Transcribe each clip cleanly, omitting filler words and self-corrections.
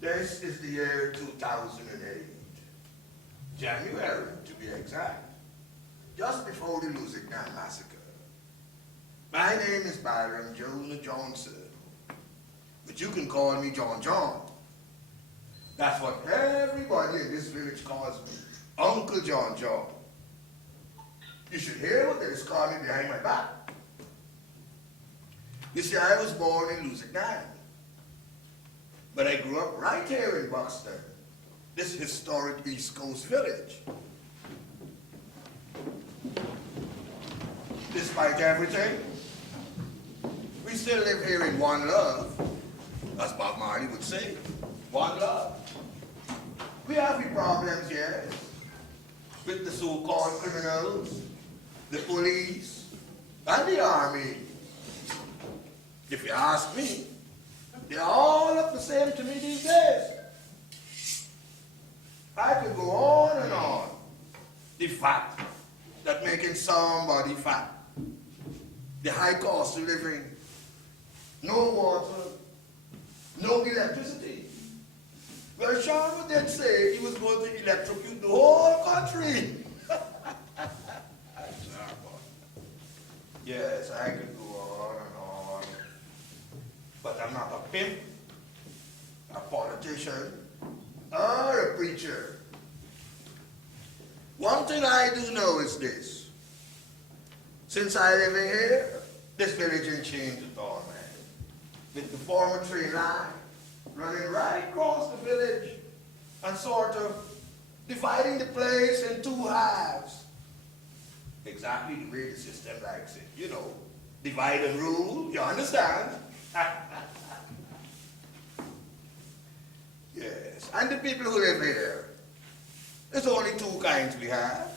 This is the year 2008, January to be exact, just before the Lusignan massacre. My name is Byron Jonah Johnson, but you can call me John John. That's what everybody in this village calls me, Uncle John John. You should hear what they just call me behind my back. You see, I was born in Lusignan, but I grew up right here in Boston, this historic East Coast village. Despite everything, we still live here in one love, as Bob Marley would say, one love. We have the problems, yes, with the so-called criminals, the police, and the army. If you ask me, they're all up the same to me these days. I could go on and on. The fact that making somebody fat, the high cost of living, no water, no electricity. Well, Sean would then say he was going to electrocute the whole country. Yes, I could go on and on. But I'm not a pimp, a politician, or a preacher. One thing I do know is this. Since I live in here, this village ain't changed at all, man. With the former train line running right across the village and sort of dividing the place in two halves. Exactly the way the system likes it. You know, divide and rule, you understand? Yes, and the people who live here, there's only two kinds we have.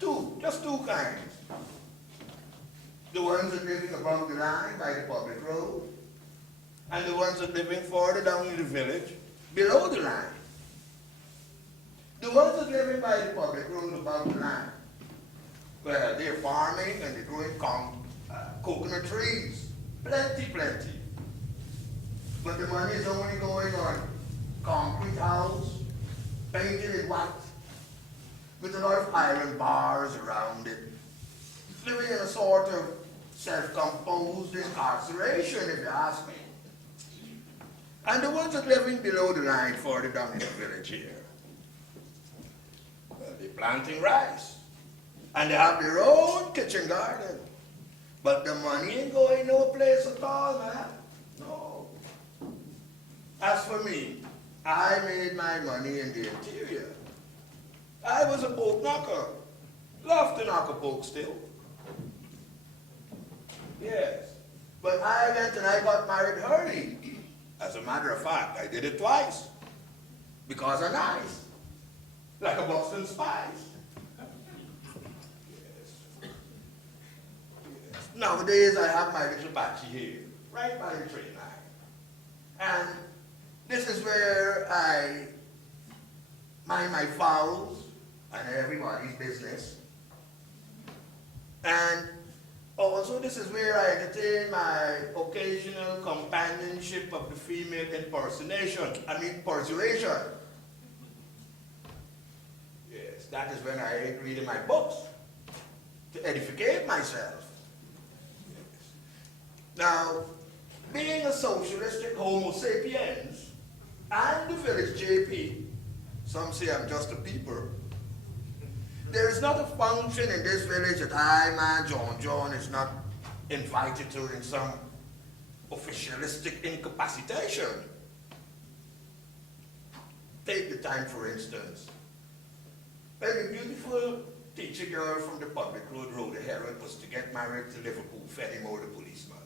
Just two kinds. The ones that living above the line by the public road, and the ones that living further down in the village, below the line. The ones that living by the public road above the line, well, they're farming and they're growing coconut trees. Plenty. But the money is only going on concrete house, painted in white, with a lot of iron bars around it, living in a sort of self-composed incarceration, if you ask me. And the ones that living below the line, further down in the village here, well, they're planting rice, and they have their own kitchen garden. But the money ain't going no place at all, man. No. As for me, I made my money in the interior. I was a poke knocker. Love to knock a poke still. Yes. But I went and I got married early. As a matter of fact, I did it twice. Because I'm nice. Like a Boston Spice. Yes. Nowadays, I have my little patchy here, right by the train line. And this is where I mind my fowls and everybody's business. And also, this is where I entertain my occasional companionship of the female persuasion. Yes, that is when I ain't reading my books to edificate myself. Yes. Now, being a socialistic homo sapiens and the village JP, some say I'm just a peeper. There is not a function in this village that I, man, John, is not invited to in some officialistic incapacitation. Take the time, for instance. When the beautiful teacher girl from the public road, Rhoda Herod, was to get married to Liverpool Fenimore, the policeman.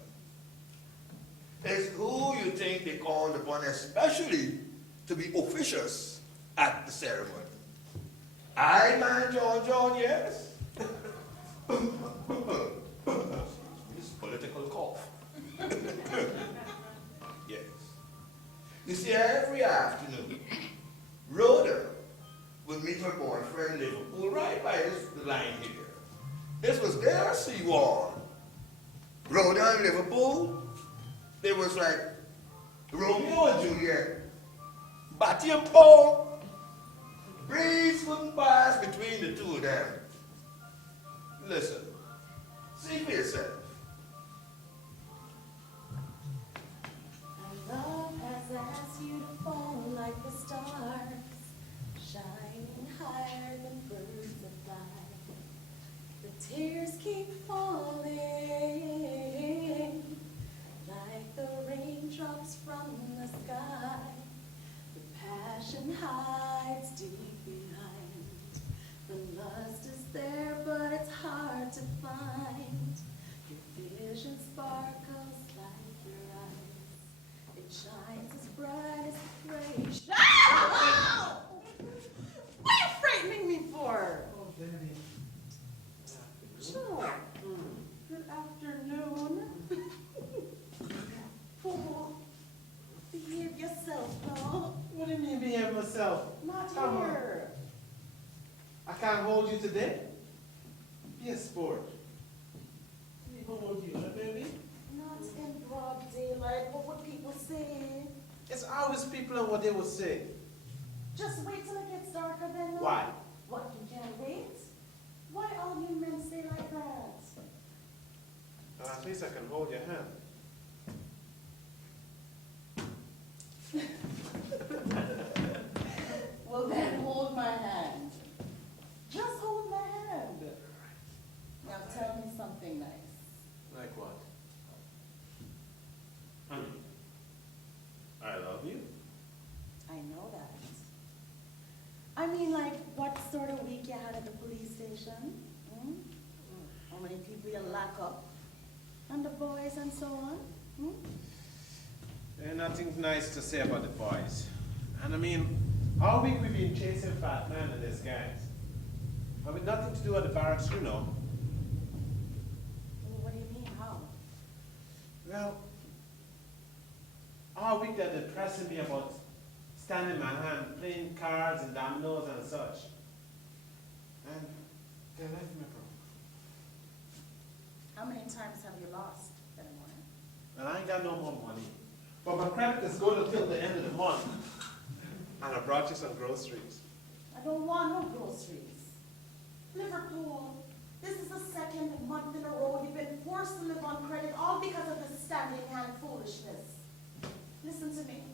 It's who you think they called upon especially to be officious at the ceremony. I, man, John, yes. This political cough. Yes. You see, every afternoon, Rhoda would meet her boyfriend in Liverpool right by this line here. This was their seawall. Rhoda in Liverpool, they was like Romeo and Juliet. Batty and Paul. Breeze wouldn't pass between the two of them. Listen, see for yourself. And love has asked you to fall like the stars, shining higher than birds that fly. The tears keep falling like the raindrops from the sky. The passion hides deep behind. The lust is there, but it's hard to find. Your vision sparkles like your eyes. It shines as bright as gray. Ah! What are you frightening me for? Oh, Daddy. Sure. Good afternoon. Oh, behave yourself, no? What do you mean behave myself? Not Come on. here. I can't hold you today? Be a sport. Let me hold you, huh, baby? Not in broad daylight. What would people say? It's always people and what they will say. Just wait till it gets darker then. no? Why? What, you can't wait? Why all you men say like that? At least I can hold your hand. Well then, hold my hand. Just hold my hand. Now tell me something nice. Like what? Honey, I love you. I know that. I mean, like, what sort of week you had at the police station? Hmm? How many people you lock up? And the boys and so on? Hmm? There's nothing nice to say about the boys. And I mean, all week we've been chasing Fat Man and his guys. I mean, nothing to do at the barracks, you know. Well, what do you mean, how? Well, all week they're pressing me about standing my hand, playing cards and dominoes and such. And they left me, bro. How many times have you lost that morning? And I ain't got no more money. But my credit is good until the end of the month. And I brought you some groceries. I don't want no groceries. Liverpool, this is the second month in a row you've been forced to live on credit, all because of this standing hand foolishness. Listen to me.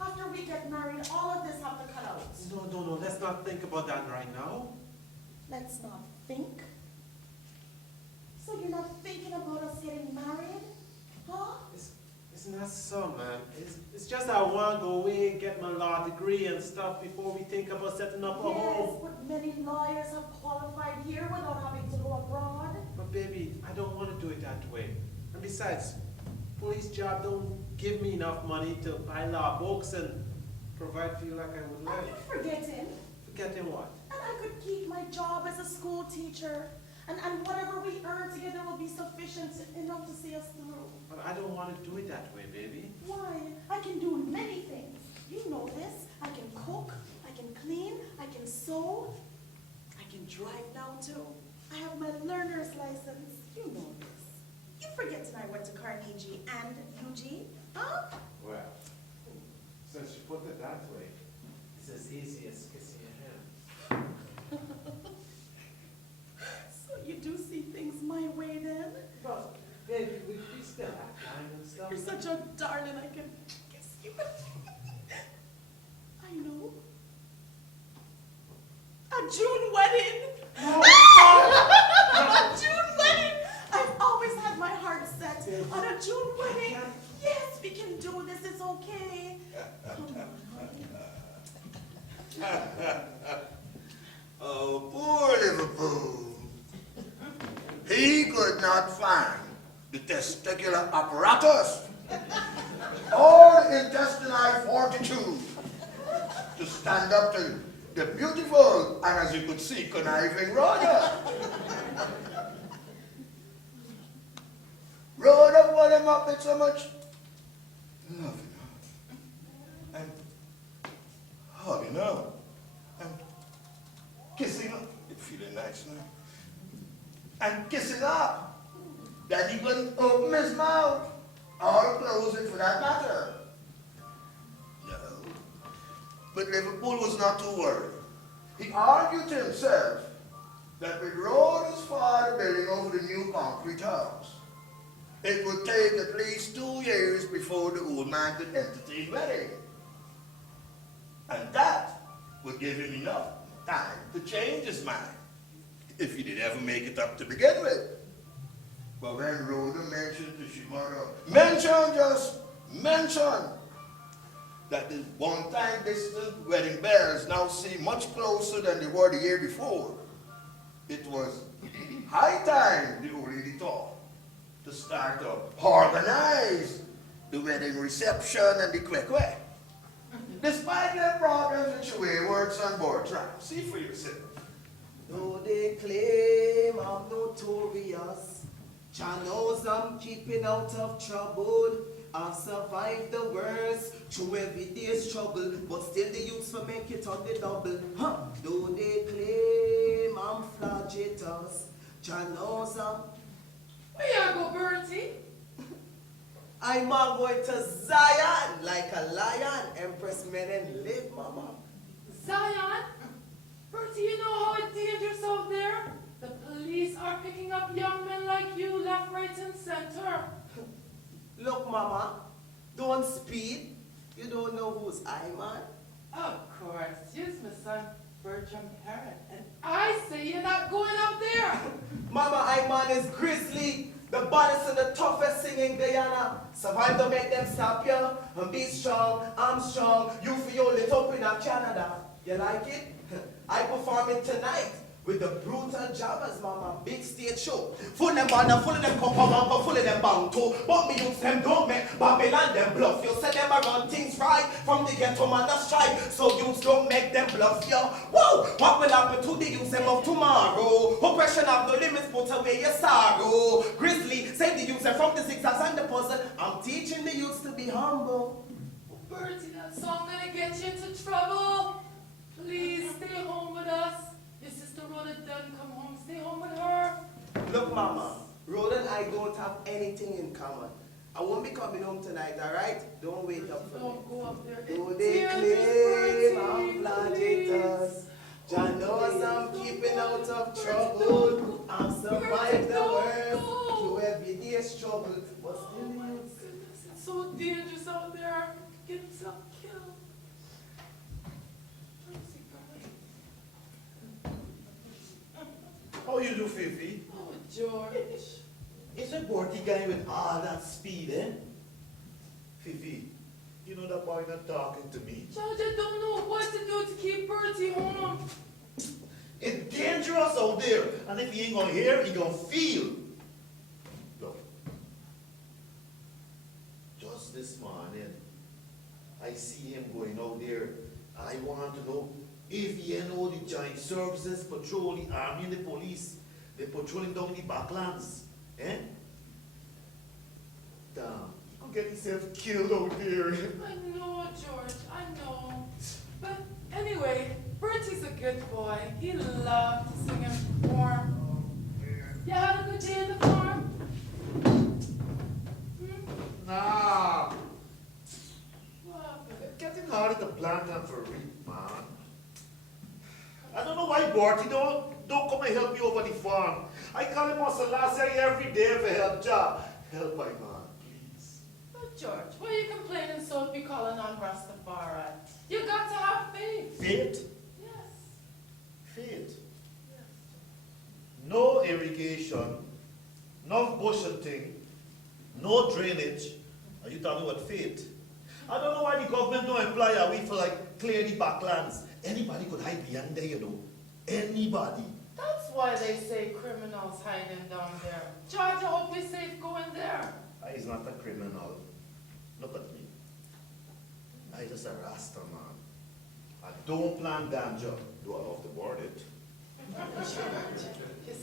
After we get married, all of this have to cut out. No, let's not think about that right now. Let's not think. So you're not thinking about us getting married? Huh? It's not so, man. It's just I want to go away, get my law degree and stuff before we think about setting up a Yes, home. but many lawyers have qualified here without having to go abroad. But baby, I don't want to do it that way. And besides, police job don't give me enough money to buy law books and provide for you like I would Are like. you forgetting? Forgetting what? And I could keep my job as a school teacher. And whatever we earn together will be sufficient enough to see us through. But I don't want to do it that way, baby. Why? I can do many things. You know this. I can cook, I can clean, I can sew. I can drive now too. I have my learner's license. You know this. You forget tonight I went to Carnegie and UG? Huh? Well, since you put it that way, it's as easy as kissing your hand. So you do see things my way then? But, baby, we still have time and stuff. You're such a darling, I can kiss you. I know. A June wedding! A June wedding! I've always had my heart set on a June wedding. Yes, we can do this, it's okay. Come on, honey. Oh, poor Liverpool. He could not find the testicular apparatus or the intestinal fortitude to stand up to the beautiful and, as you could see, conniving Rhoda. Rhoda put him up with so much love, and hugging her, and kissing her. It's feeling nice now. And kissing up, that he couldn't open his mouth or close it for that matter. No. But Liverpool was not too worried. He argued to himself that with Rhoda's father building over the new concrete house, it would take at least 2 years before the old man could entertain wedding. And that would give him enough time to change his mind, if he did ever make it up to begin with. But when Rhoda mentioned to Shimano, mention that the one-time distant wedding bells now seem much closer than they were the year before, it was high time, the old lady thought, to start to organize the wedding reception and the kwekwe. Despite their problems with your words on board track. See for yourself. Though they claim I'm notorious, Jah knows I'm keeping out of trouble. I've survived the worst through everyday struggle, but still the youths for make it on the double. Huh? Though they claim I'm flagellous, Jah knows I'm. Where you go, Bertie? I'm a going to Zion like a lion. Empress Menen live, mama. Zion? Bertie, you know how it's dangerous out there? The police are picking up young men like you left, right, and center. Look, mama, don't speed. You don't know who's I, man. Of course, you's my son, Bertram Parrott, and I say you're not going out there. Mama, I man is grizzly, the baddest and the toughest singing Guyana. Survive to make them stop you and be strong. I'm strong. You feel lit up in Canada. You like it? I perform it tonight with the brutal jobbers, mama. Big stage show. Full of them banner, full of them copper, full of them bound too. But me use them don't make Babylon them bluff. You say them I run things right from the ghetto man a strike. So you don't make them bluff. love you. Whoa! What will happen to the youth them of tomorrow? Oppression have no limits, put away your sorrow. Grizzly, save the youth them from the zigzags and the puzzle. I'm teaching the youths to be humble. Bertie, that song gonna get you into trouble. Please stay home with us. Your sister Rhoda done come home. Stay home with her. Look, Mama, Rhoda and I don't have anything in common. I won't be coming home tonight, alright? Don't wait up for me. Don't go up there. Do they Dangerous, claim I'm Bertie, plagiators? John knows I'm keeping out of trouble. I'm survived the worst through every day's trouble. But Oh still, my goodness, it's so dangerous out there. Get himself killed. Bertie, girl. How you do, Fifi? Oh, George. It's a Bertie guy with all that speed, eh? Fifi, you know that boy not talking to me. George, I don't know what to do to keep Bertie home. It's dangerous out there, and if he ain't gonna hear, he gonna feel. Look, just this morning, I see him going out there. I want to know if he know the joint services patrol, the army and the police, they patrolling down the backlands. Eh? Damn, he could get himself killed out there. I know, George, I know. But anyway, Bertie's a good boy. He loved to sing and perform. You had a good day in the farm? Hmm? Nah, What happened? it's getting hard to plant and for reap, man. I don't know why Bertie don't come and help me over the farm. I call him Muscle last year every day for help job. Help my man, please. But George, why are you complaining so if you calling on Rastafari? You got to have faith. Faith? Yes. Faith. Yes. No irrigation, no bush and thing, no drainage. Are you talking about faith? I don't know why the government don't employ a way for like clear the backlands. Anybody could hide behind there, you know. Anybody. That's why they say criminals hiding down there. George, I hope you're safe going there. I is not a criminal. Look at me. I just a Rasta man. I don't plan ganja, though I love to board it.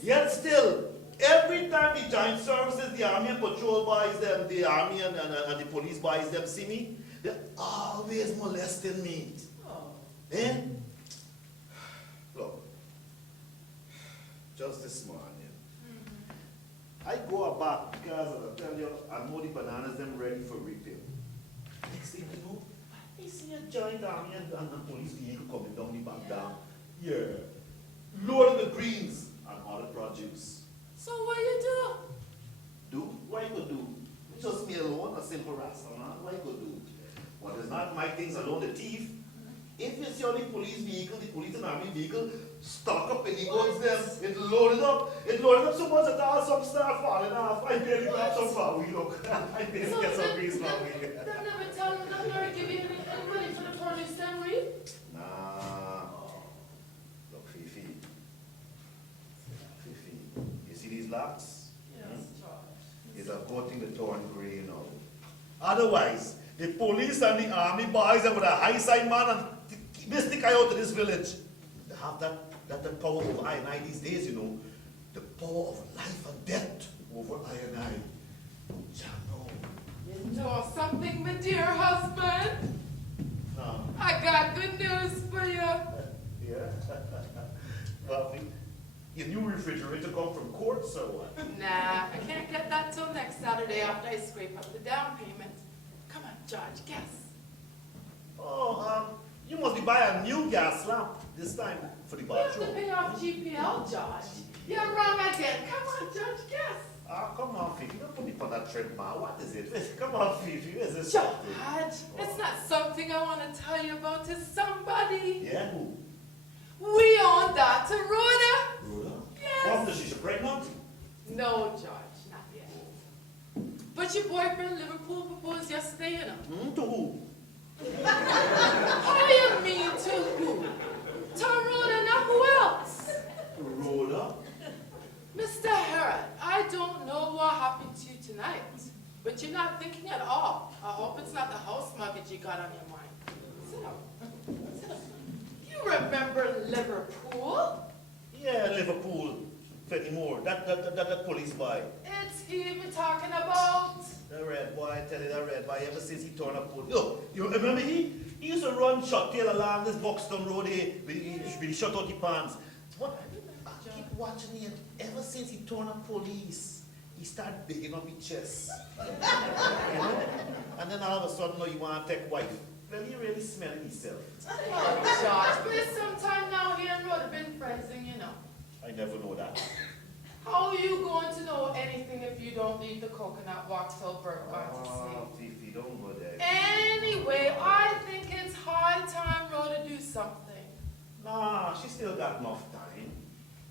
Yet still, every time the joint services, the army and patrol boys, them, the army and the police boys, them see me, they're always molesting me. Oh. Eh? Look, just this morning, I go back because I tell you, I know the bananas them ready for reaping. Next thing you know, I see a giant army and police vehicle coming down the back down. Yeah. Loading the greens and other produce. So what you do? Do? What you could do? Just me alone, a simple Rasta man. What you could do? What is not my things alone, the thief. If it's your police vehicle, the police and army vehicle, stock up and he goes them, it loaded up so much that all some start falling off. I barely got some for we look. I barely get some grease for we. They never tell you nothing or give you any money for the produce them reap? Nah. Look, Fifi. Fifi, you see these locks? Yes, George. It's a coating the torn green now. Otherwise, the police and the army boys and with a high side man and this the guy out of this village. They have that power over I and I these days, you know. The power of life and death over I and I. Jano. You know something, my dear husband? No. I got good news for you. Yeah. Well, your new refrigerator come from courts or what? Nah, I can't get that till next Saturday after I scrape up the down payment. Come on, George, guess. Oh, you must be buying a new gas lamp this time for the We have to bathroom. pay off GPL, George. You're wrong again. Come on, George, guess. Ah, come on, Fifi. Don't put me on that trip, man. What is it? Come on, Fifi. Where's this George, something? it's not something I want to tell you about. It's somebody. Yeah, who? We own that to Rhoda. Rhoda? Yes. What, is she pregnant? No, George, not yet. But your boyfriend Liverpool proposed yesterday, you know. To who? How do you mean to who? To Rhoda, not who else? Rhoda? Mr. Herod, I don't know what happened to you tonight, but you're not thinking at all. I hope it's not the house mortgage you got on your mind. Sit down. Sit down. You remember anymore. That police boy. It's he me talking about. The red boy, I tell you, that red boy, ever since he turned up police. Look, you remember he used to run shot tail along this Buxton Road here, with the shut out the pants. What? I keep watching him. Ever since he turned up police, he started bigging up his chest. You know? And then all of a sudden, no, you want to take wife. Well, he really smelling himself. Oh, George, but it's sometime now he and Rhoda been friends, and you know. I never know that. How are you going to know anything if you don't leave the coconut walk till Bert got to Oh, sleep? Fifi, don't go there. Anyway, I think it's high time Rhoda do something. Nah, she still got enough time.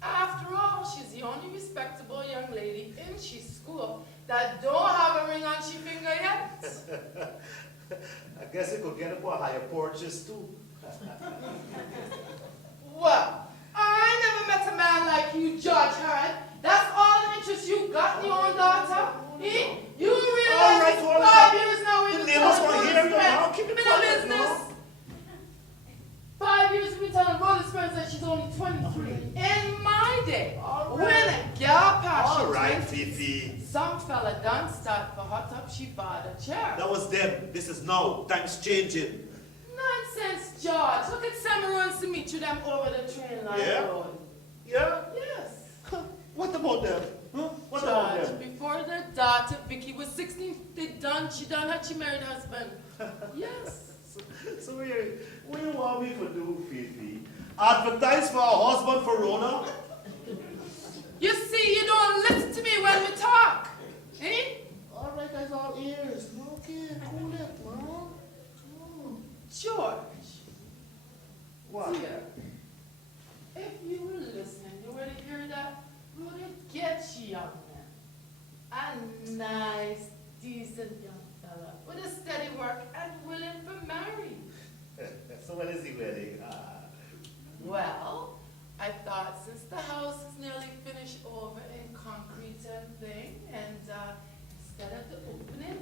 After all, she's the only respectable young lady in she school that don't have a ring on she finger yet. I guess you could get up for higher porches too. Well, I never met a man like you, George Hearn. That's all the interest you got in your own daughter. Eh? You realize right, it's well, 5 years now the in the neighbors want to hear you now. Keep it in quiet, the business. 5 years we telling Rhoda's friends that she's only 23. In my day, All when right. a gal passed All she right, 20, Fifi. some fella done start for hot up, she bought a chair. That was them. This is now. Time's changing. Nonsense, George. Look at Samaru and Simitru them over the train line Yeah? road. Yeah? Yes. What about them? Huh? What about George, them? before their daughter Vicky was 16, she done had she married husband. Yes. So what you want me to do, Fifi? Advertise for a husband for Rona? You see, you don't listen to me when we talk. Eh? All right, guys, all ears. Okay, cool it, man. George. What? Dear, if you were listening, you would hear that Rudy gets you young man. A nice, decent young fella with a steady work and willing for marriage. So when is the wedding? Well, I thought since the house is nearly finished over in concrete and thing, and instead of the opening,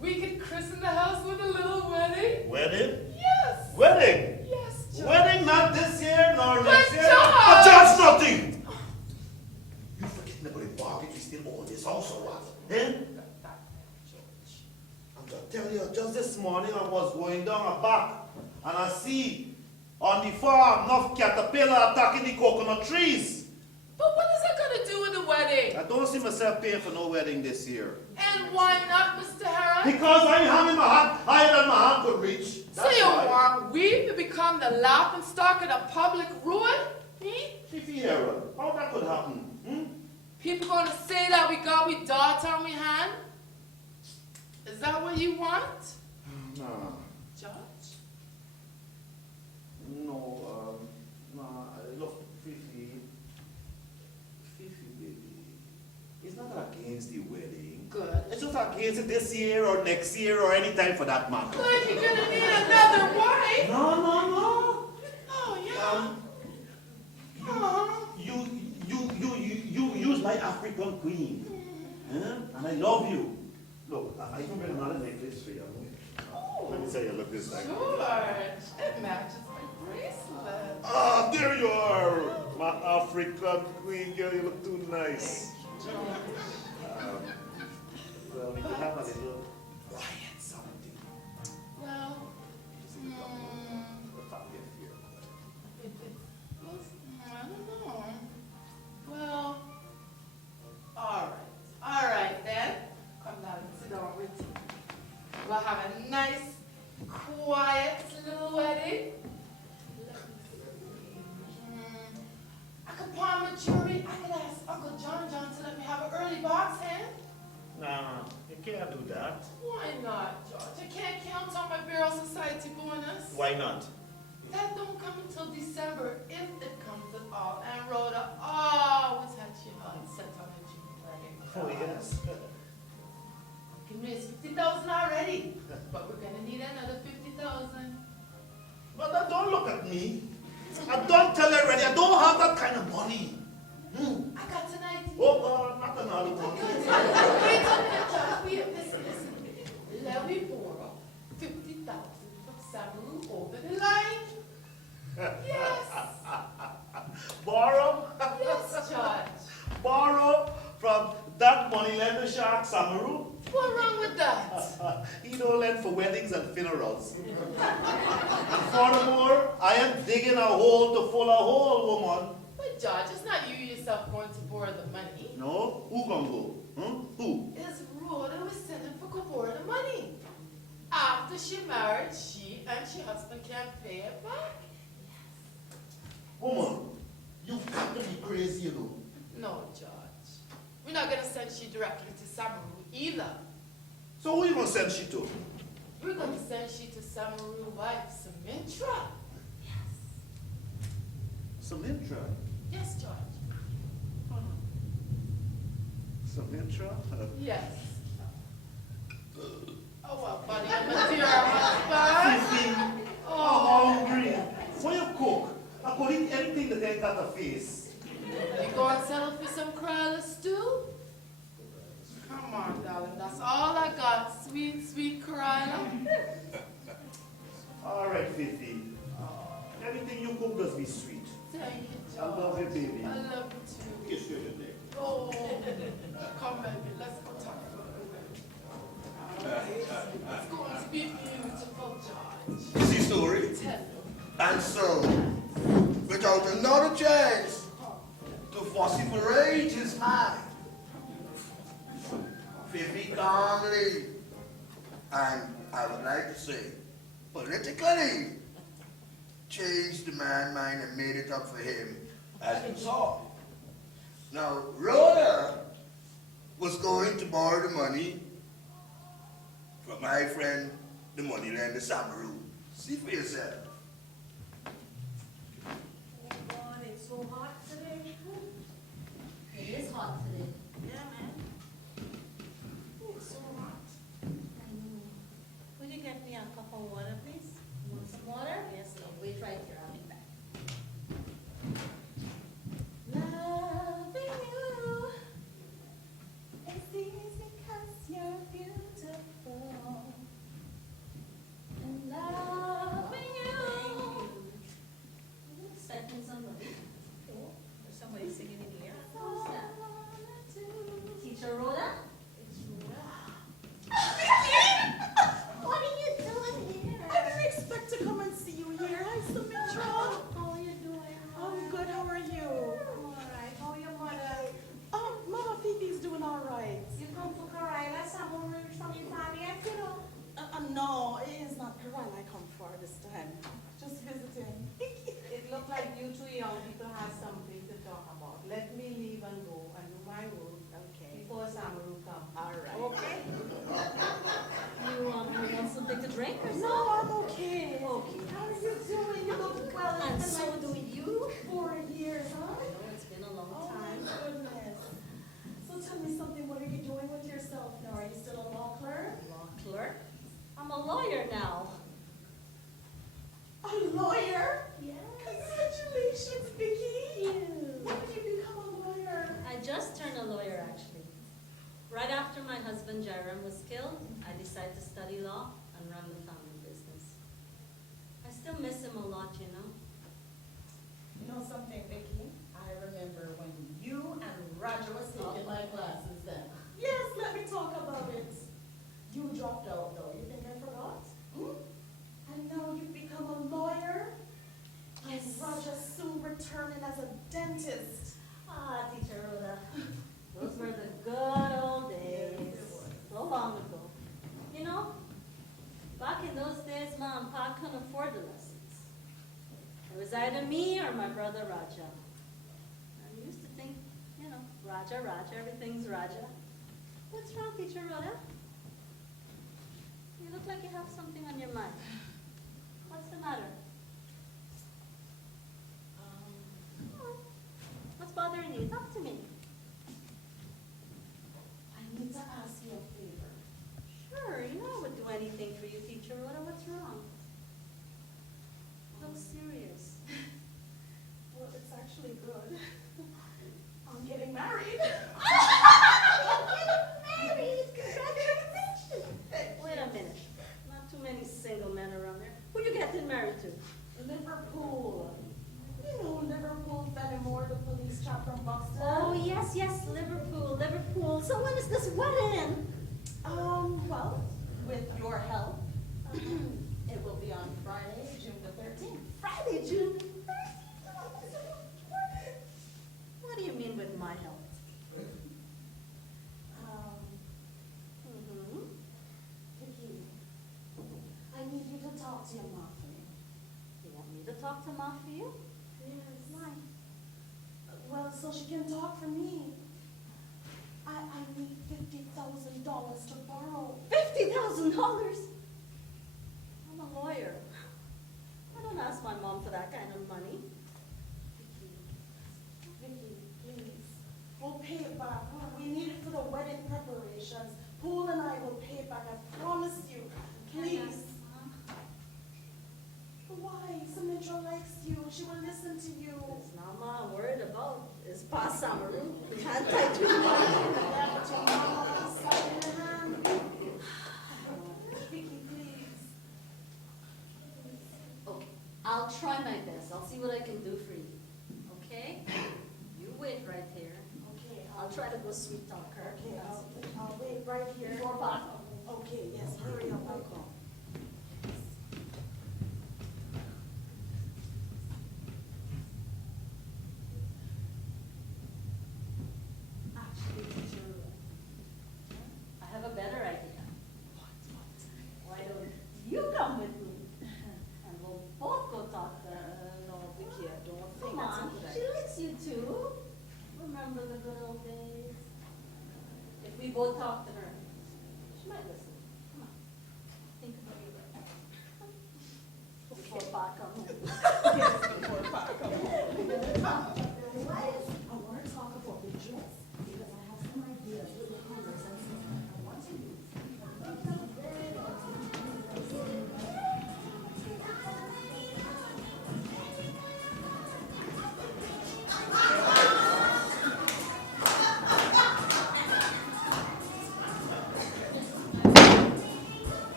we could christen the house with a little wedding. Wedding? Yes. Wedding? Yes, George. Wedding not this year nor But next year. George! George, nothing! You forgetting about the mortgage we still own this house or what? Eh? George. I'm just telling you, just this morning I was going down a back and I see on the farm enough caterpillar attacking the coconut trees. But what is that going to do with the wedding? I don't see myself paying for no wedding this year. And why not, Mr. Harris? Because I ain't having my hand higher than my hand could reach. So you want we to become the laughing stock of the public ruin? Hmm? Fifi Hera, how that could happen? Hmm? People going to say that we got we daughter on we hand? Is that what you want, Nah. George? No, look, Fifi, baby, it's not against the wedding. Good. It's just against it this year or next year or any time for that matter. Like you're gonna need another wife? No. Oh yeah. You use my African queen, and I love you. Look, I even bring another necklace for you. Let me tell you, look this time. George, it matches my bracelet. Ah, there you are, my African queen girl. You look too nice. Well, we could have a little quiet something. Well, The family affair. I don't know. Well, all right then. Come down and sit down with me. We'll have a nice, quiet little wedding. Upon maturity, I could ask Uncle John to let me have an early box in. Nah, you can't do that. Why not, George? I can't count on my Bureau Society bonus. Why not? That don't come until December, if it comes at all. And Rhoda always had she heart set on a June wedding. Oh, yes. Can raise 50,000 already, but we're gonna need another 50,000. But don't look at me. I don't tell you already. I don't have that kind of money. I got tonight. Oh, God, not another one. Wait a minute, George. Listen. Let me borrow 50,000 from Samu over the line. Yes. Borrow? Yes, George. Borrow? lend the shark Samaru. What's wrong with that? He don't lend for weddings and funerals. And furthermore, I am digging a hole to full a hole, woman. But George, it's not you yourself going to borrow the money. No? Who gonna go? Who? It's Rhoda who sending for to borrow the money. After she married, she and her husband can't pay it back. Woman, you've got to be crazy, you know. No, George. We're not going to send she directly to Samaru either. So who you gonna send she to? We're going to send she to Samaru's wife, Samintra. Samintra. Yes, George. Samintra? Yes. Oh, well, buddy, I'm a dear husband. Fifi, Oh, I'm hungry. When you cook, I could eat anything that ain't got a face. you going to settle for some Kariala stew? Come on, darling. That's all I got. Sweet, sweet Kariala. All right, Fifi. Anything you cook does be sweet. Thank you, I George. love you, baby. I love you too. Kiss you in there. Oh, come baby, let's go talk for a minute. It's going to be beautiful, George. You see, story? Tell me. And so, without another chance to vociferate his mind, Fifi calmly, and I would like to say, politically, changed the man's mind and made it up for him as we saw. Now, Rhoda was going to borrow the money from my friend, the moneylender Samaru. See for yourself. Oh God, it's so hot today. It is hot today. Yeah, man. It's so hot. I know. Would you get me a cup of water, please? You want some water? Yes, love. Wait right here, I'll be back. Loving you is easy 'cause you're beautiful. And loving you. You expecting somebody? Oh, there's somebody singing in here. Who's that? All I wanna do. Teacher Rhoda? It's Rhoda. What are you doing here? I didn't expect to come and see you here. Hi, Sumitra. How are you doing? I'm good. How are you? I'm alright. How are your mother? Mama Fifi's doing all right. You come to Kariala, someone rich from Italy, you know? No, it is not Kariala I come for this time. Just visiting. It looked like you two young people have something to talk about. Let me leave and go and do my work Okay. before Samaru comes. All right. Okay. You want something to drink or No, something? I'm okay. Okay. How are you doing? You look well. And It's so been do like you. 4 years, huh? I know it's been a long Oh my time. goodness. So tell me something. What are you doing with yourself now? Are you still a law clerk? Law clerk. I'm a lawyer now. A lawyer? Yes. Congratulations, Vicky. You. When did you become a lawyer? I just turned a lawyer, actually. Right after my husband Jerem was killed, I decided to study law and run the family business. I still miss him a lot, you know. You know something, Vicky? I remember when you and Roger was taking my classes then. Yes, let me talk about it. You dropped out though. You think I forgot? Hmm? And now you've become a lawyer? And Yes. Roger's soon returning as a dentist. Ah, Teacher Rhoda. Those were the good old days. So long ago. You know, back in those days, Mom and Pa couldn't afford the lessons. It was either me or my brother Raja. And we used to think, you know, Raja, everything's Raja. What's wrong, Teacher Rhoda? You look like you have something on your mind. What's the matter? Oh, what's bothering you? Talk to me. I need to ask you a favor. Sure, you know I would do anything for you, Teacher Rhoda. What's wrong? Look serious. Well, it's actually good. I'm getting married. Wait a minute. Not too many single men around there. Who you getting married to? Liverpool. You know Liverpool, Fenimore, the police chap from Boston. Oh, yes, Liverpool. Well, so when is this wedding? Well, with your help, it will be on Friday, June the 13th. Friday, June 13th. What do you mean with my help? Vicky, I need you to talk to your mom for me. You want me to talk to Ma for you? Yes. Why? Well, so she can talk for me. I need $50,000 to borrow. $50,000? I'm a lawyer. I don't ask my mom for that kind of money. Vicky, please. We'll pay it back. We need it for the wedding preparations. Paul and I will pay it back. I promise you. Please. Why? Symmetra likes you. She will listen to you. It's not Ma I'm worried about. It's Pa Samaru. Can't I do Yeah, that? but your mama wants to slide in the hand. Vicky, please. Okay, I'll try my best. I'll see what I can do for you. Okay? You wait right here. Okay, I'll try to go sweet talk her. Okay, I'll wait right here. Before Pa. Okay, yes, hurry up, I'll call. Actually, teacher, I have a better idea. Why don't you come with me? And we'll both go talk to her. No, Vicky, I don't think Come that's a on, good she idea. likes you too. Remember the good old days? If we both talk to her, she might listen. Come on, think about your way. Before Pa comes home. Yes, before Pa comes home. I want to talk about the dress because I have some ideas with the colors and stuff I want to use.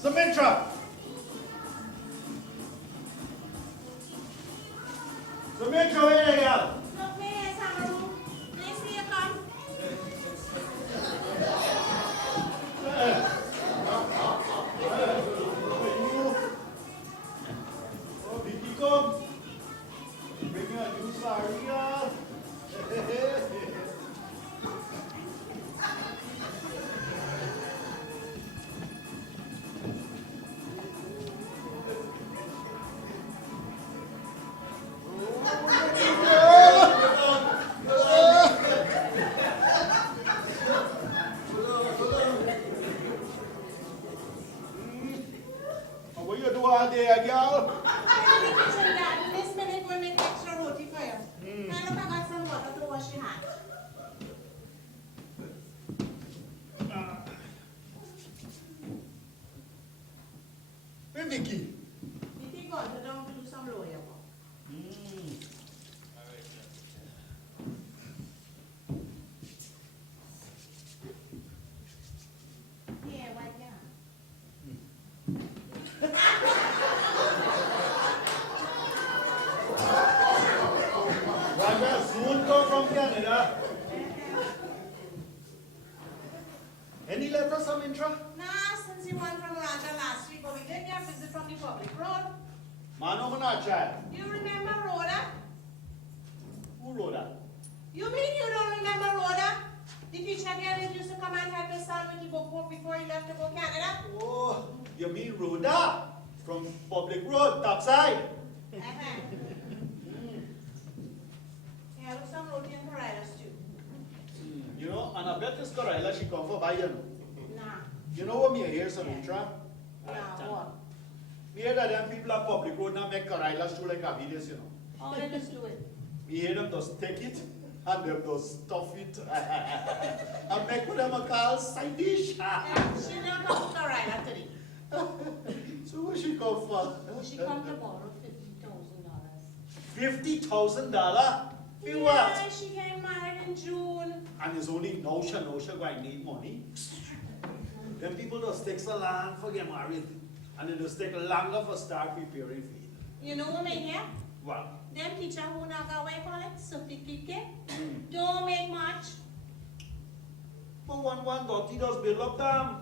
Symmetra! Symmetra, where are you? Look, Miss Samaru. May I see you come? Oh, Vicky, come. Bring your new sari, girl. What you do all day, girl? I'm in the kitchen garden. This minute we make extra roti for you. Now look, I got some water to wash your hands. Hey, Vicky. Vicky got to down to do some lawyer work. Here, wipe your hands. Raja soon come from Canada. Any letters, Symmetra? Nah, since you went from Raja last week, but we did get a visit from the public road. Man, I'm not child. You remember Rhoda? Who wrote that? You mean you don't remember Rhoda? The teacher girl that used to come and help your son with the book before he left to go Canada? Oh, you mean Rhoda? From Public Road, top side. Uh-huh. Yeah, look some roti and Kariala's too. You know, and I bet this Kariala, she come for buy, you know. Nah, You know what me hear, Symmetra? nah, what? Me hear that them people at Public Road now make Kariala stew like Avides, you know. How did I just do it? Me hear them just take it and them just stuff it and make what them a call side dish. Yeah, she don't come to Kariala today. So what she come for? She come to borrow $50,000. $50,000? For what? Yeah, she getting married in June. And it's only now she going to need money. Them people just take so long for get married. And it just take longer for start preparing for it. You know what I mean here? What? Them teacher who not got away call it certificate. Don't make much. For one dot, he does build up them.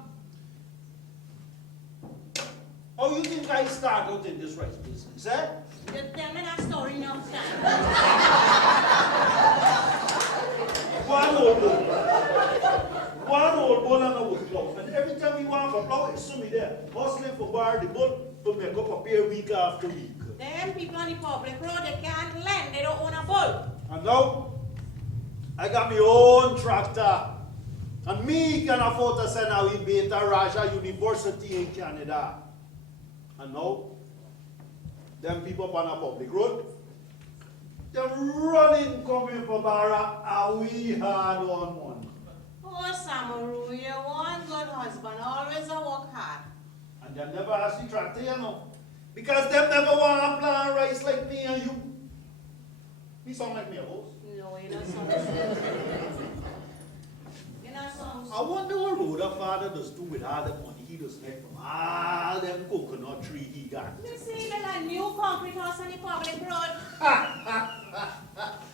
How you think I start out in this rice business, eh? You tell me that story enough time. One old bull and I was plow. And every time he want for plow, it's me there. Hustling for bar the bull to make up a pair week after week. Them people on the public road, they can't lend, they don't own a bull. And now, I got my own tractor. And me can afford to send out in Beta Raja University in Canada. And now, them people on a public road, them running coming for Barra, and we hard on one. Oh, Samaru, you one good husband, always a work hard. And them never ask the tractor, you know. Because them never want to plant rice like me and you. Me sound like me a host. No, you don't sound You don't sound I wonder what Rhoda father does do with all the money he does make from all them coconut tree he got. You see, there's a new concrete house on the public road.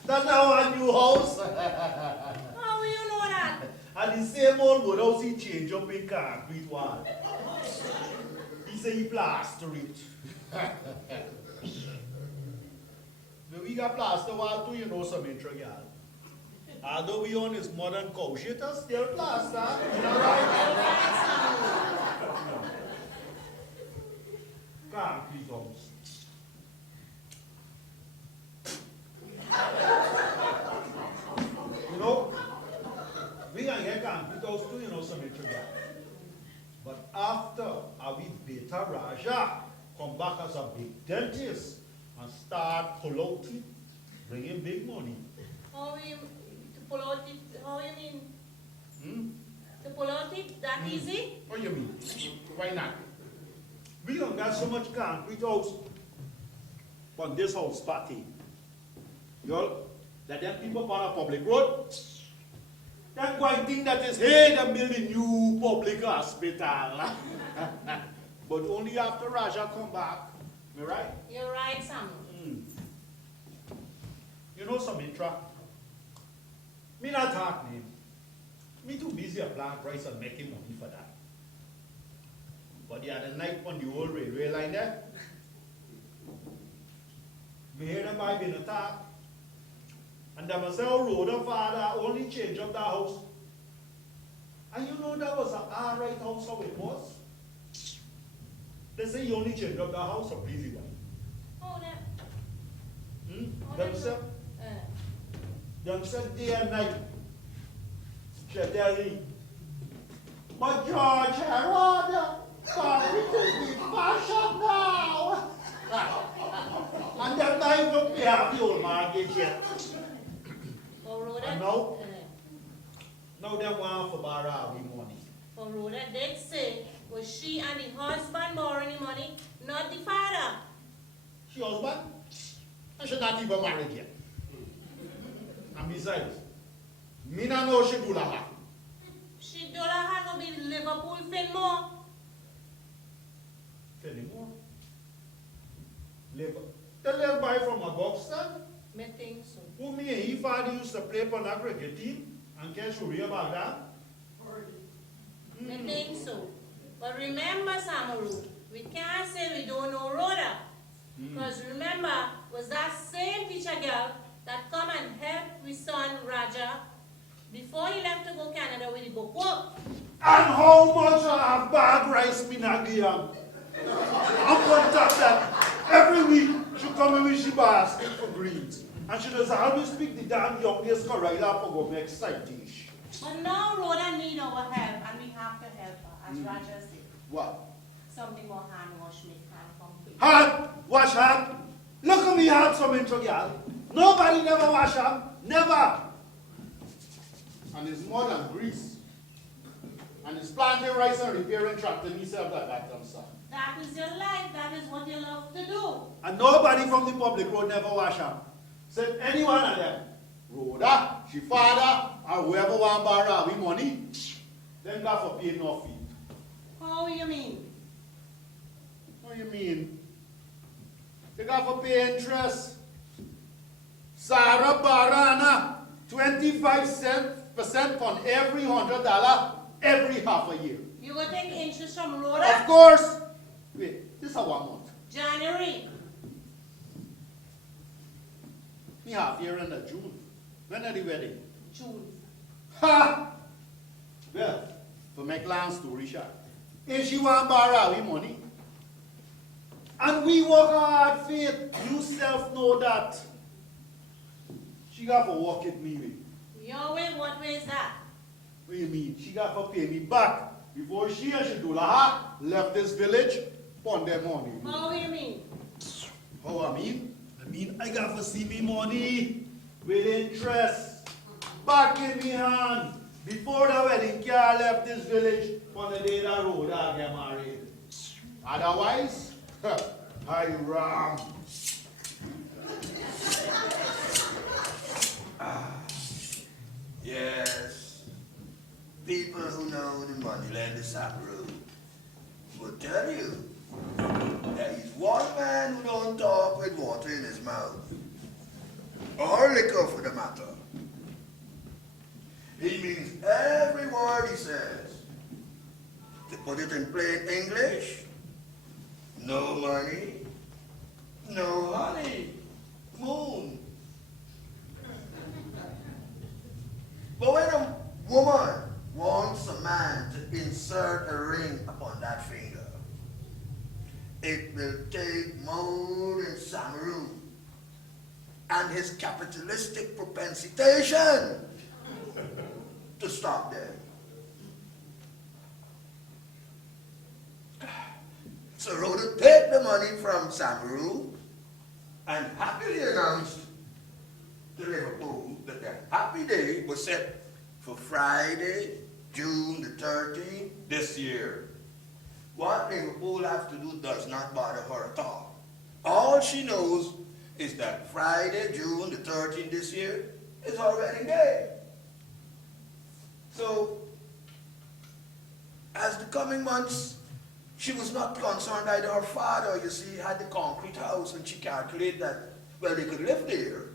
That's now a new house. How will you know that? And the same old wood house he changed up in concrete wall. He say he plaster it. But we got plaster wall too, you know, some intro, girl. Although we on his modern cow shit, still plaster. You know, right? Concrete house. You know, we can get concrete house too, you know, some intro, girl. But after we Beta Raja come back as a big dentist and start pull out it, bring in big money. How you to pull out it? How you mean? To pull out it that easy? What do you mean? Why not? We don't got so much concrete house on this house party. Y'all, that them people on a public road, them going think that is, hey, they're building new public hospital. But only after Raja come back. Am I right? You're right, Sam. You know some intra? Me not talk name. Me too busy a plant rice and making money for that. But the other night on the old railway line there, me hear them by being attacked. And they must say, oh, Rhoda father only changed up that house. And you know that was an alright house how it was? They say he only changed up the house or busy one. Oh, that. Them said day and night. She tell me, but George Herod, concrete is the fashion now. And them not even pay off the old mortgage yet. For Rhoda. And now they want for borrow the money. For Rhoda did say, was she and the husband borrowing the money, not the father? She husband? And she not even married yet. And besides, me not know she do that. She don't have to be Liverpool Fillmore. Fillmore? Live. They live by from a Buxton. Me think so. Who me and he father used to play for an cricket team. And can you read about that? Me think so. But remember, Samaru, we can't say we don't know Rhoda. Because remember, was that same teacher girl that come and helped with son Raja before he left to go Canada with the book work. And how much of bag rice me not give him? I'm going to tell that every week she come in with she basket for greens. And she does always pick the damn youngest Kariala for go make side dish. But now Rhoda need our help and we have to help her, as Raja said. What? Something more hand wash make hand complete. Hand? Wash hand? Look at me hand some intro girl. Nobody never wash hand. Never. And it's more than grease. And it's planting rice and repairing tractor himself like that, son. That is your life, that is what you love to do. And nobody from the public road never wash hand. Said any one of them, Rhoda, she father, or whoever want borrow we money, them got for pay no fee. How you mean? What do you mean? They got for pay interest. Sarah Barana, 25% on every $100 every half a year. You will take interest from Of Rhoda? course. Wait, this is a 1 month. January. Me half year in the June. When are the wedding? June. Ha! Well, to make long story short, if she want borrow we money, and we work hard for it, you self know that. She got to work it me way. Your way, what way is that? What do you mean? She got to pay me back before she and Shadulaha left this village on their money. How do you mean? How I mean? I mean, I got to see me money with interest back in me hand before the wedding car left this village on the day that road I get married. Otherwise, I ram. Yes. People who know the money-lender Samaru will tell you there is one man who don't talk with water in his mouth, or liquor for the matter. He means every word he says. To put it in plain English, no money, no honey, moon. But when a woman wants a man to insert a ring upon that finger, it will take more than Samaru and his capitalistic propensitation to stop there. So Rhoda paid the money from Samaru and happily announced to Liverpool that the happy day was set for Friday, June the 13th this year. What Liverpool have to do does not bother her at all. All she knows is that Friday, June the 13th this year is her wedding day. So, as the coming months, she was not concerned either. Her father, you see, had the concrete house and she calculated that, well, they could live there.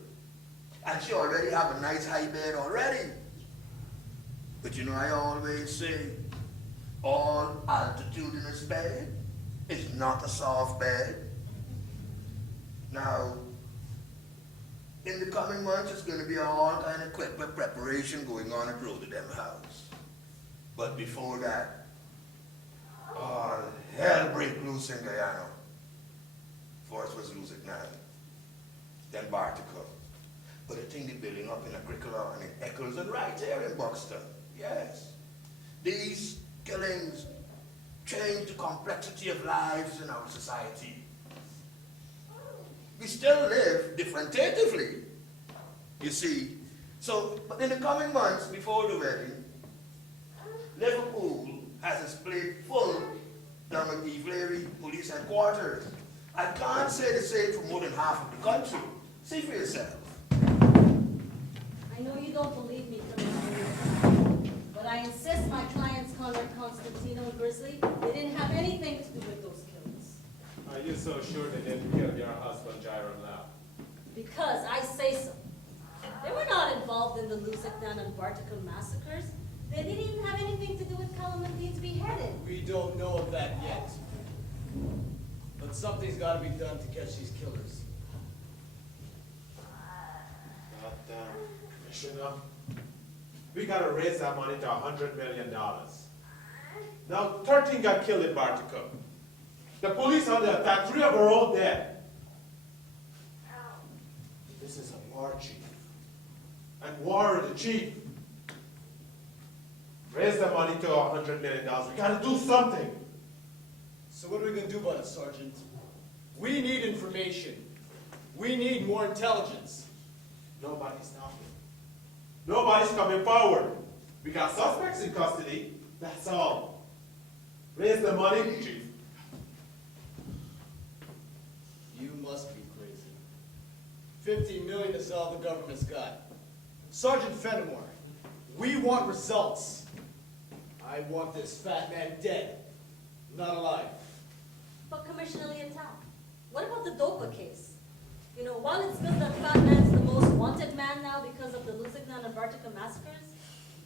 And she already have a nice high bed already. But you know, I always say, all altitudinous bed is not a soft bed. Now, in the coming months, it's going to be all kind of equipment preparation going on at Rhoda house. But before that, all hell break loose in Guyana. First was Lusitania, then Bartica. But the thing they're building up in Agricola and in Eccles and right here in Buxton. Yes. These killings change the complexity of lives in our society. We still live differentatively, you see. So, but in the coming months before the wedding, Liverpool has its plate full down at Evelary Police Headquarters. I can't say the same for more than half of the country. See for yourself. I know you don't believe me, Commissioner, but I insist my clients, Conrad Constantino and Grizzly, they didn't have anything to do with those killings. Are you so sure they didn't kill your husband, Jiron Lau? Because I say so. They were not involved in the Lusitnan and Bartica massacres. They didn't even have anything to do with Calamantine's beheading. We don't know of that yet. But something's got to be done to catch these killers. Goddamn, Commissioner. We gotta raise that money to $100 million. Now, 13 got killed in Bartica. The police under attack, 3 of them are all dead. This is a war chief. And war is the chief. Raise the money to $100 million. We gotta do something. So what are we going to do about it, Sergeant? We need information. We need more intelligence. Nobody's talking. Nobody's coming forward. We got suspects in custody. That's all. Raise the money, Chief. You must be crazy. $50 million is all the government's got. Sergeant Fenimore, we want results. I want this fat man dead, not alive. But Commissioner Leotal, what about the DOPA case? You know, while it's good that fat man's the most wanted now because of the Lusignan and Bartica massacres,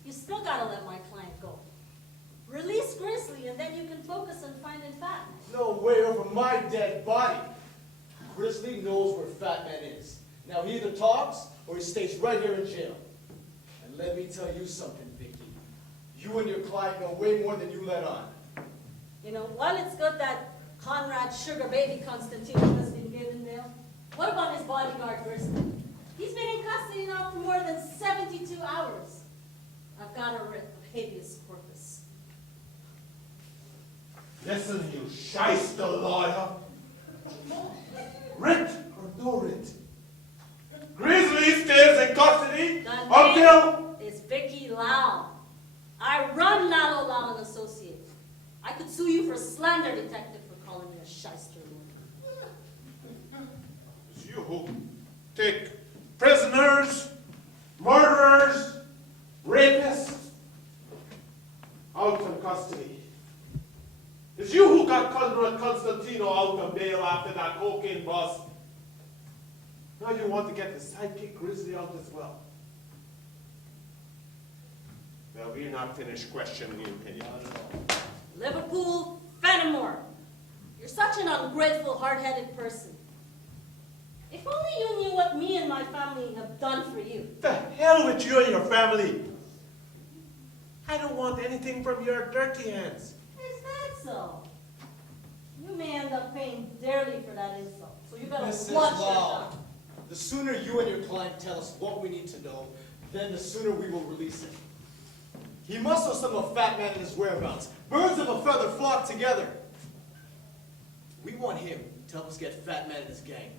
you still gotta let my client go. Release Grizzly, and then you can focus on finding Fat Man. No way over my dead body. Grizzly knows where Fat Man is. Now he either talks or he stays right here in jail. And let me tell you something, Vicky. You and your client know way more than you let on. You know, while it's good that Conrad Sugar Baby Constantino has been given bail, what about his bodyguard Grizzly? He's been in custody now for more than 72 hours. I've got a writ of habeas corpus. Listen, you shyster lawyer. Writ or no writ? Grizzly stays in custody The until... name is Vicky Lau. I run Lalo Lau and Associates. I could sue you for slander, detective, for calling me a shyster lawyer. It's you who take prisoners, murderers, rapists out from custody. It's you who got Conrad Constantino out on bail after that cocaine bust. Now you want to get the sidekick Grizzly out as well. Well, we're not finished questioning him yet. Liverpool Fenimore, you're such an ungrateful, hard-headed person. If only you knew what me and my family have done for you. The hell with you and your family. I don't want anything from your dirty hands. Is that so? You may end up paying dearly for that insult, so you better Mrs. watch your Lau, tongue. the sooner you and your client tell us what we need to know, then the sooner we will release him. He must know some of Fat Man and his whereabouts. Birds of a feather flock together. We want him to help us get Fat Man and his gang.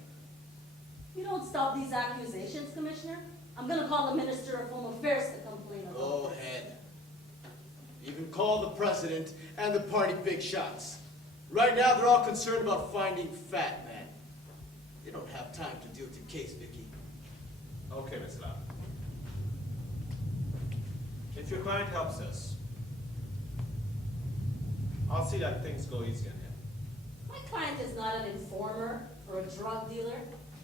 You don't stop these accusations, Commissioner. I'm gonna call the Minister of Home Affairs to complain about Go this. ahead. Even call the president and the party big shots. Right now, they're all concerned about finding Fat Man. They don't have time to deal with your case, Vicky. Okay, Miss Lau. If your client helps us, I'll see that things go easy on him. My client is not an informer or a drug dealer.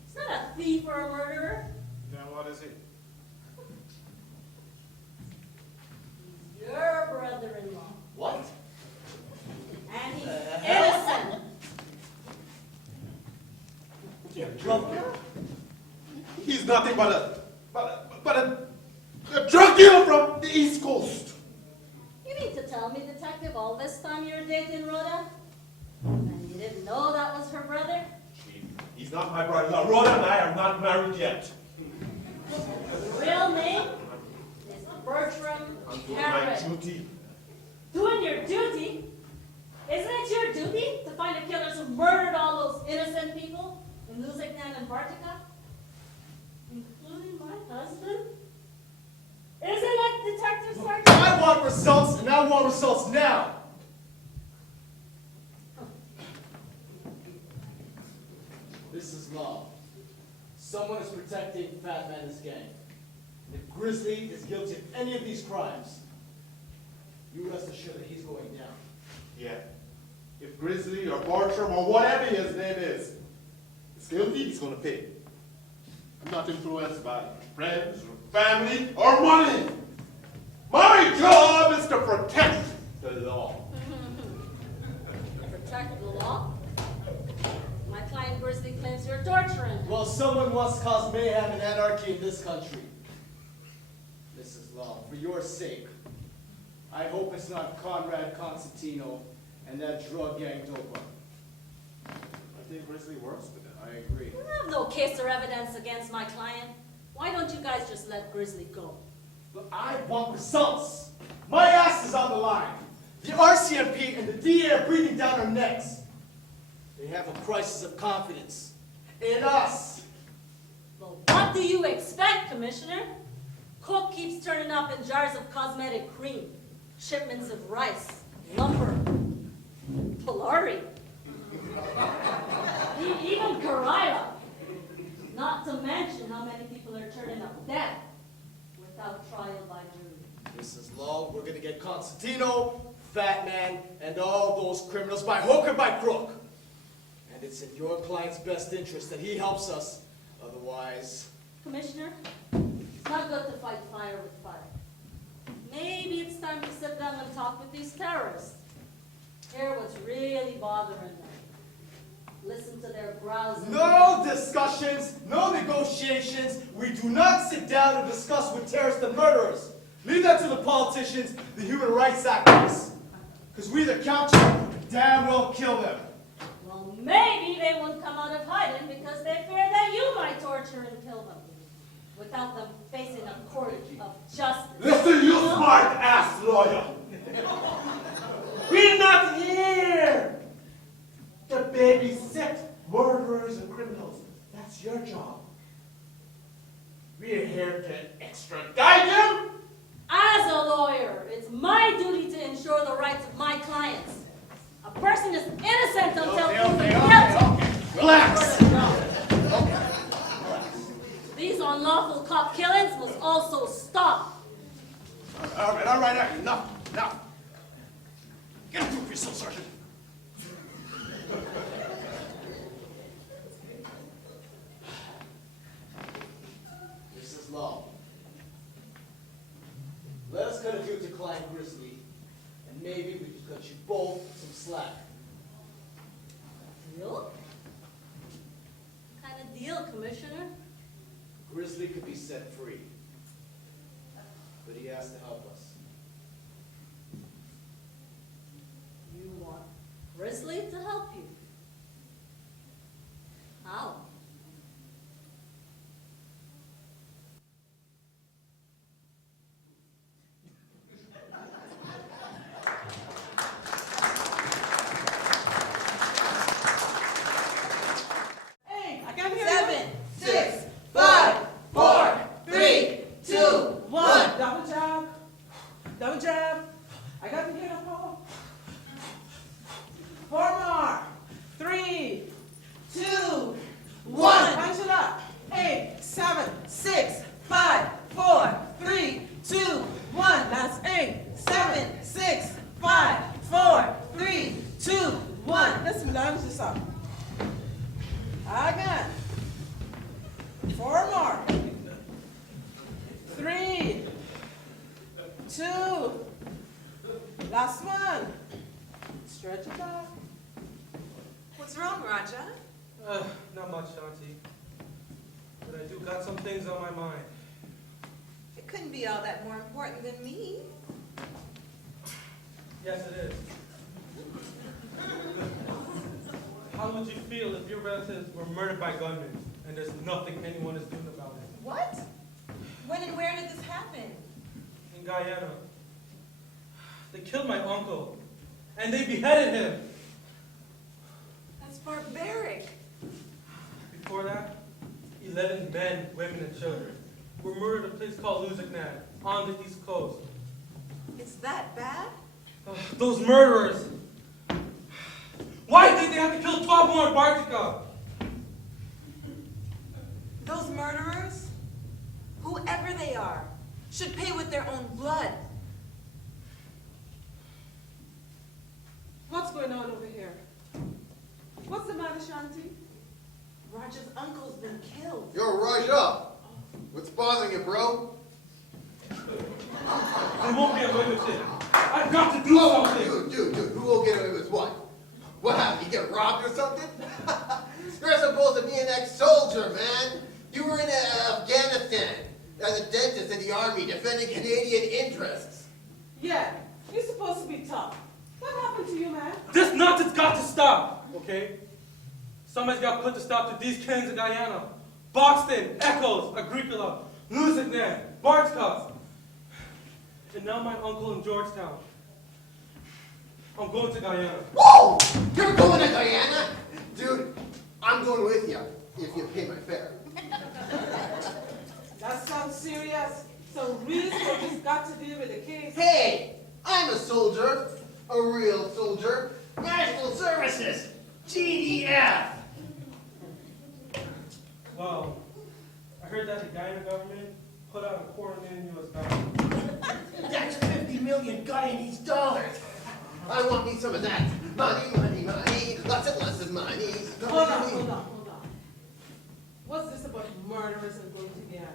He's not a thief or a murderer. Then what is he? He's your brother-in-law. What? And he's innocent. He's nothing but a drug dealer from the East Coast. You mean to tell me, Detective, all this time you were dating Rhoda? And you didn't know that was her brother? Chief, he's not my brother. Rhoda and I are not married yet. His real name is Bertram I'm doing my Carrot. duty. Doing your duty? Isn't it your duty to find the killers who murdered all those innocent people in Lusignan and Bartica? Including my husband? Isn't it, Detective Sergeant? I want results, and I want results now. This is law. Someone is protecting Fat Man and his gang. If Grizzly is guilty of any of these crimes, you rest assured that he's going down. Yeah. If Grizzly or Bartram or whatever his name is guilty, he's going to pay. I'm not influenced by friends or family or money. My job is to protect the law. Protect the law? My client Grizzly claims you're torturing him. Well, someone wants to cause mayhem and anarchy in this country. Mrs. Law, for your sake, I hope it's not Conrad Constantino and that drug gang Dopa. I think Grizzly works with it. I agree. You have no case or evidence against my client. Why don't you guys just let Grizzly go? But I want results. My ass is on the line. The RCMP and the DA are breathing down our necks. They have a crisis of confidence in us. Well, what do you expect, Commissioner? Coke keeps turning up in jars of cosmetic cream, shipments of rice, lumber, Polari, even Kariala. Not to mention how many people are turning up dead without trial by jury. Mrs. Law, we're gonna get Constantino, Fat Man, and all those criminals by hook or by crook. And it's in your client's best interest that he helps us. Otherwise, Commissioner, It's not good to fight fire with fire. Maybe it's time to sit down and talk with these terrorists. Hear what's really bothering them. Listen to their growls. No discussions, no negotiations. We do not sit down and discuss with terrorists and murderers. Leave that to the politicians, the human rights activists. Because we either capture them or damn well kill them. Well, maybe they won't come out of hiding because they fear that you might torture and kill them without them facing a court of justice. Listen, you smart-ass lawyer. We're not here to babysit murderers and criminals. That's your job. We're here to extradite them. As a lawyer, it's my duty to ensure the rights of my clients. A person is innocent until proven guilty. Relax. These unlawful cop killings must also stop. All right, enough. Get a proof yourself, Sergeant. This is law. Let us cut a deal to Klein Grizzly, and maybe we can cut you both some slack. Deal? What kind of deal, Commissioner? Grizzly could be set free, but he has to help us. You want Grizzly to help you? How? Hey, I can't hear 7, 6, 5, 4, 3, 2, 1. Double jab. Double jab. I got to hear the Paul. 4 more. 3, 2, 1. Punch it up. 8, 7, 6, 5, 4, 3, 2, 1. That's 8, 7, 6, 5, 4, 3, 2, 1. Let's lunge this up. Again. 4 more. 3, 2. Last one. Stretch it out. What's wrong, Raja? Not much, Auntie. But I do got some things on my mind. It couldn't be all that more important than me. Yes, it is. How would you feel if your relatives were murdered by gunmen and there's nothing anyone is doing about it? What? When and where did this happen? In Guyana, they killed my uncle and they beheaded him. That's barbaric. Before that, 11 men, women, and children were murdered at a place called Luzignan on the East Coast. It's that bad? Those murderers! Why did they have to kill 12 more in Bartica? Those murderers, whoever they are, should pay with their own blood. What's going on over here? What's the matter, Shanti? Raja's uncle's been killed. Yo, Raja! What's bothering you, bro? They won't get away with it. I've got to do something. Dude, who will get away with what? What happened? You get robbed or something? You're supposed to be an ex-soldier, man. You were in Afghanistan as a dentist in the army defending Canadian interests. Yeah, you're supposed to be tough. What happened to you, man? This nonsense got to stop, okay? Somebody's got to put the stop to these killings in Guyana. Boxton, Echoes, Agricola, Luzignan, Bartka. And now my uncle in Georgetown. I'm going to Guyana. Whoa! You're going to Guyana? Dude, I'm going with you if you pay my fare. That sounds serious. So real soldiers got to deal with the case. Hey! I'm a soldier. A real soldier. National Services. GDF. Well, I heard that the Guyana government put out a $250 million US. That's 50 million Guyanese dollars. I want me some of that. Money, money, money. Lots and lots of money. Hold on. What's this about murderers and going to Guyana?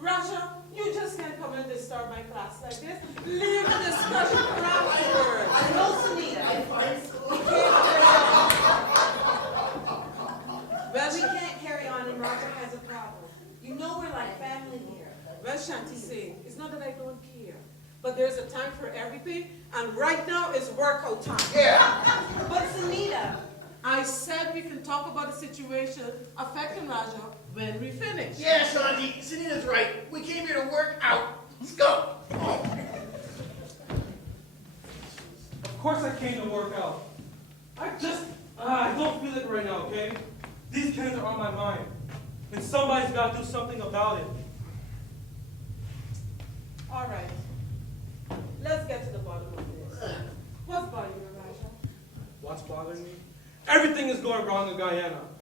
Raja, you just can't come and disturb my class like this. Leave the discussion for afterwards. I know, Sunita. I find school. We can't carry on. Well, we can't carry on and Roger has a problem. You know we're like family here. Well, Shanti Singh, it's not that I don't care, but there's a time for everything, and right now is workout time. Yeah. But Sunita, I said we can talk about the situation affecting Raja when we finish. Yeah, Shanti, Sunita's right. We came here to work out. Let's go. Of course I came to work out. I don't feel it right now, okay? These cans are on my mind. And somebody's got to do something about it. All right, let's get to the bottom of this. What's bothering you, Raja? What's bothering me? Everything is going wrong in Guyana.